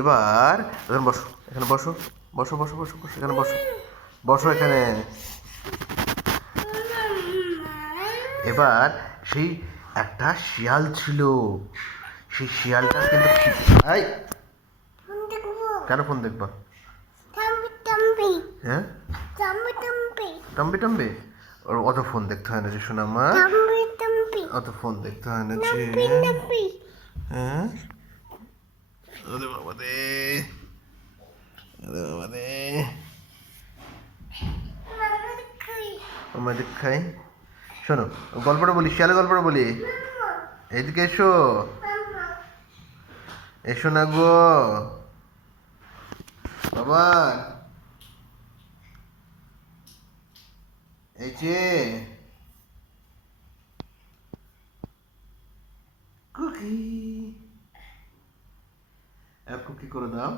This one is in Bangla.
এবার এখানে বসো, এখানে বসো, বসো বসো বসো বসো, এখানে বসো, বসো এখানে। এবার সেই একটা শিয়াল ছিল, সেই শিয়ালটা কিন্তু এই, কেন ফোন দেখবা? হ্যাঁ, টম্বি টম্বি, ওর অত ফোন দেখতে হয় না যে শোনা মা, অত ফোন দেখতে হয় না যে। হ্যাঁ, আরে বাবা রে, আরে বাবা রে, আমাদের খাই। শোনো, গল্পটা বলি, শিয়ালের গল্পটা বলি। এইদিকে এসো, এসো না গো বাবা, এই যে কুকি, কুকি করে দাও।